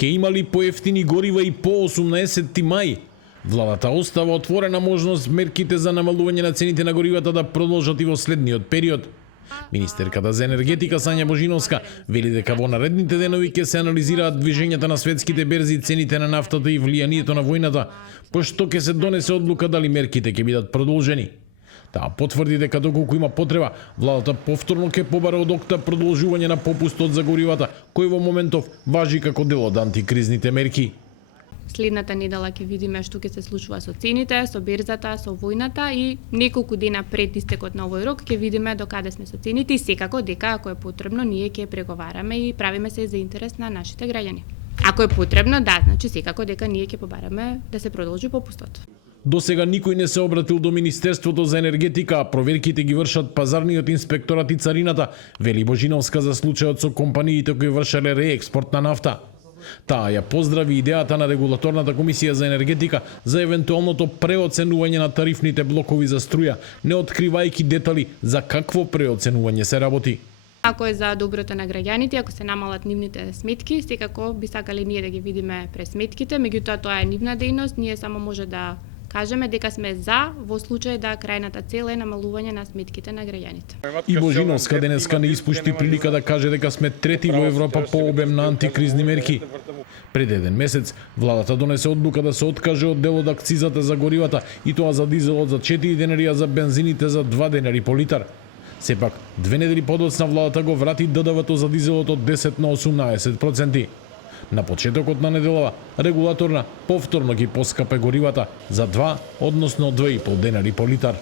ке имали поевтини горива и по 18 мај. Владата остава отворена можност мерките за намалување на цените на горивата да продолжат и во следниот период. Министерката за енергетика Сања Божиновска вели дека во наредните денови ќе се анализираат движењата на светските берзи, цените на нафтата и влијанието на војната, пошто ќе се донесе одлука дали мерките ќе бидат продолжени. Таа потврди дека доколку има потреба, владата повторно ќе побара од ОКТА продолжување на попустот за горивата, кој во моментов важи како дел од антикризните мерки. Следната недела ќе видиме што ќе се случува со цените, со берзата, со војната и неколку дена пред истекот на овој рок ќе видиме докаде сме со цените и секако дека ако е потребно ние ќе преговараме и правиме се за интерес на нашите граѓани. Ако е потребно, да, значи секако дека ние ќе побараме да се продолжи попустот. До сега никој не се обратил до Министерството за енергетика, а проверките ги вршат пазарниот инспекторат и царината, вели Божиновска за случајот со компаниите кои вршеле реекспорт на нафта. Таа ја поздрави идејата на Регулаторната комисија за енергетика за евентуалното преоценување на тарифните блокови за струја, не откривајќи детали за какво преоценување се работи. Ако е за доброто на граѓаните, ако се намалат нивните сметки, секако би сакале ние да ги видиме през сметките, меѓутоа тоа е нивна дејност, ние само може да кажеме дека сме за во случај да крајната цел е намалување на сметките на граѓаните. И Божиновска денеска не испушти прилика да каже дека сме трети во Европа по обем на антикризни мерки. Пред еден месец, владата донесе одлука да се откаже од дел од акцизата за горивата и тоа за дизелот за 4 денари, а за бензините за 2 денари по литар. Сепак, 2 недели подоцна владата го врати ДДВ-то за дизелот од 10 на 18%. На почетокот на неделава, регулаторна повторно ги поскапе горивата за 2, односно 2,5 денари по литар.